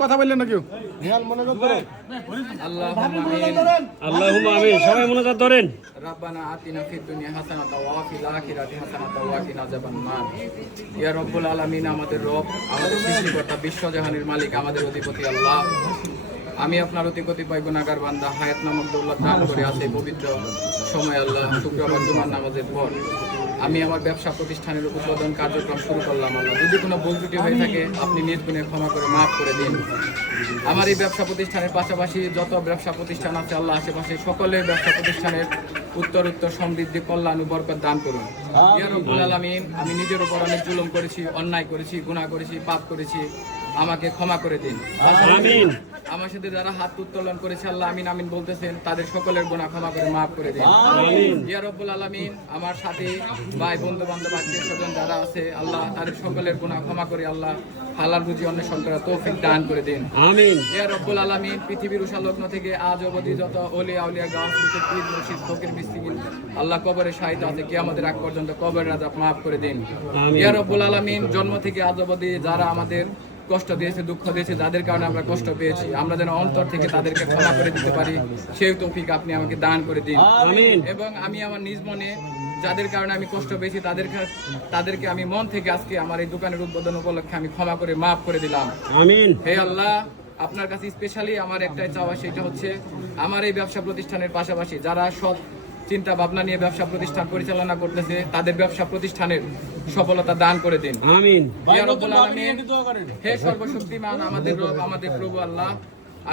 কথা বললেন না কেউ? আল্লাহুম্মা আমিন। সবাই মোনাজাত ধরেন। রাব্বানা আতিনা ফিদ দুনিয়া হাসানাতাও ওয়া ফিল আখিরাতি হাসানাতাও ওয়া কিনা আযাবান নার। ইয়া রব্বুল আলামিন, আমাদের রব, আমাদের সৃষ্টিকর্তা, বিশ্বজাহানের মালিক, আমাদের অধিপতি আল্লাহ, আমি আপনার অতি কতিপয় গুনাহগার বান্দা হায়াত নামক দৌলত দান করে আছে পবিত্র সময় আল্লাহ শুক্রবার জুমার নামাজের পর আমি আমার ব্যবসা প্রতিষ্ঠানের উদ্বোধন কার্যক্রম শুরু করলাম। আল্লাহ, যদি কোনো ভুল ত্রুটি হয়ে থাকে আপনি নিজ গুণে ক্ষমা করে মাফ করে দিন। আমার এই ব্যবসা প্রতিষ্ঠানের পাশাপাশি যত ব্যবসা প্রতিষ্ঠান আছে আল্লাহ, আশেপাশে সকলের ব্যবসা প্রতিষ্ঠানের উত্তর সমৃদ্ধি, কল্যাণ ও বরকত দান করুন। ইয়া রব্বুল আলামিন, আমি নিজের উপর অনেক জুলুম করেছি, অন্যায় করেছি, গুনাহ করেছি, পাপ করেছি, আমাকে ক্ষমা করে দিন। আমিন। আমার সাথে যারা হাত উত্তোলন করেছে আল্লাহ আমিন আমিন বলতেছেন, তাদের সকলের গুনাহ ক্ষমা করে মাফ করে দিন। আমিন। ইয়া রব্বুল আলামিন, আমার সাথে ভাই বন্ধু বান্ধব আত্মীয় স্বজন যারা আছে আল্লাহ, তাদের সকলের গুনাহ ক্ষমা করে আল্লাহ হালাল রুজি অন্বেষণ করার তৌফিক দান করে দিন। আমিন। ইয়া রব্বুল আলামিন, পৃথিবীর উষালগ্ন থেকে আজ অবধি যত ওলিয়া আউলিয়া গাছ থেকে পীর মুর্শিদ ফকির মিস্কিন আল্লাহ কবরে শাহিদ আছে, কিয়ামতের আগ পর্যন্ত কবরের আযাব মাফ করে দিন। ইয়া রব্বুল আলামিন, জন্ম থেকে আজ অবধি যারা আমাদের কষ্ট দিয়েছে, দুঃখ দিয়েছে, যাদের কারণে আমরা কষ্ট পেয়েছি, আমরা যেন অন্তর থেকে তাদেরকে ক্ষমা করে দিতে পারি, সেই তৌফিক আপনি আমাকে দান করে দিন। আমিন। এবং আমি আমার নিজ মনে যাদের কারণে আমি কষ্ট পেয়েছি তাদেরকে আমি মন থেকে আজকে আমার এই দোকানের উদ্বোধন উপলক্ষে আমি ক্ষমা করে মাফ করে দিলাম। আমিন। হে আল্লাহ, আপনার কাছে স্পেশালি আমার একটাই চাওয়া, সেটা হচ্ছে আমার এই ব্যবসা প্রতিষ্ঠানের পাশাপাশি যারা সৎ চিন্তা ভাবনা নিয়ে ব্যবসা প্রতিষ্ঠান পরিচালনা করতেছে, তাদের ব্যবসা প্রতিষ্ঠানের সফলতা দান করে দিন। আমিন। ইয়া রব্বুল আলামিন, হে সর্বশক্তিমান আমাদের রব, আমাদের প্রভু আল্লাহ,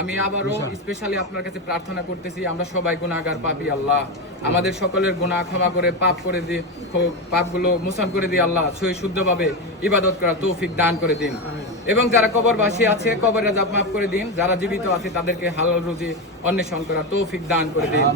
আমি আবারও স্পেশালি আপনার কাছে প্রার্থনা করতেছি, আমরা সবাই গুনাহগার পাপী আল্লাহ, আমাদের সকলের গুনাহ ক্ষমা করে পাপগুলো মোচন করে দিয়ে আল্লাহ সহি শুদ্ধভাবে ইবাদত করার তৌফিক দান করে দিন। এবং যারা কবরবাসী আছে কবরের আযাব মাফ করে দিন, যারা জীবিত আছে তাদেরকে হালাল রুজি অন্বেষণ করার তৌফিক দান করে দিন।